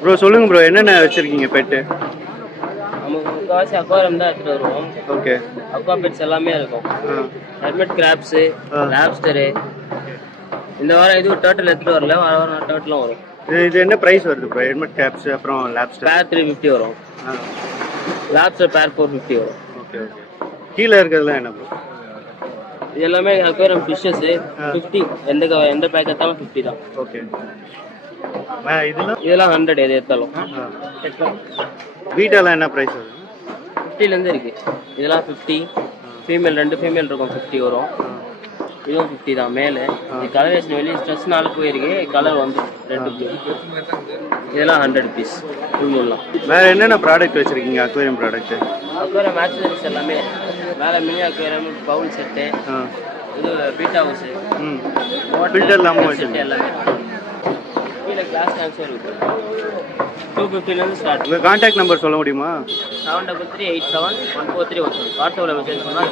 Bro சொல்லுங்க bro, என்னென்ன வச்சிருக்கீங்க பெட்டு? நமக்கு முக்கால்வாசி அக்வாரியம் தான் எடுத்துகிட்டு வருவோம். ஓகே. அக்வா பெட்ஸ் எல்லாமே இருக்கும். Hermit crops, lobster. இந்த வாரம் இது டர்ட்டில் எடுத்துகிட்டு வரல, வர வாரம் டர்ட்டிலும் வரும். இது என்ன ப்ரைஸ் வருது ப்ரோ? ஹெல்மெட் கேப்ஸ் அப்புறம் லாப்ஸ்டர் பேர் 350 வரும். லாப்ஸ்டர் பேர் 450 வரும். Okay okay. கீழே இருக்கிறதுலாம் என்ன ப்ரோ? இது எல்லாமே அக்வாரியம் ஃபிஷ்ஷஸ் 50. எந்த பேக் எடுத்தாலும் 50 தான். ஓகே. இதெல்லாம் 100 எது எடுத்தாலும். பீட்டாலாம் என்ன ப்ரைஸ் வருது? 50லேருந்து இருக்கு. இதெல்லாம் 50. ஃபீமேல் 2 ஃபீமேல் இருக்கும், 50 வரும். இதுவும் 50 தான் மேலே. இது கலரேஷன் வெளியே ஸ்ட்ரெஸ்னால போயிருக்கு, கலர் வந்து ரெண்டு ப்ளூ. இதெல்லாம் 100 பீஸ் ஃபுல்லாம். வேற என்னென்ன ப்ராடக்ட் வச்சிருக்கீங்க அக்வேரியம் ப்ராடக்ட்? அக்வேரியம் ஆக்சசரிஸ் எல்லாமே மேலே மினி அக்வேரியம், பவுல் செட்டு, இது பீட்டா ஹவுஸு, ஃபில்டர் இல்லாமல் செட்டு எல்லாமே. கீழே கிளாஸ் டான்ஸும் இருக்குது. 250லேருந்து ஸ்டார்ட். உங்கள் கான்டாக்ட் நம்பர் சொல்ல முடியுமா? 733871431. வாட்ஸ்அப்பில் மெசேஜ் பண்ணால்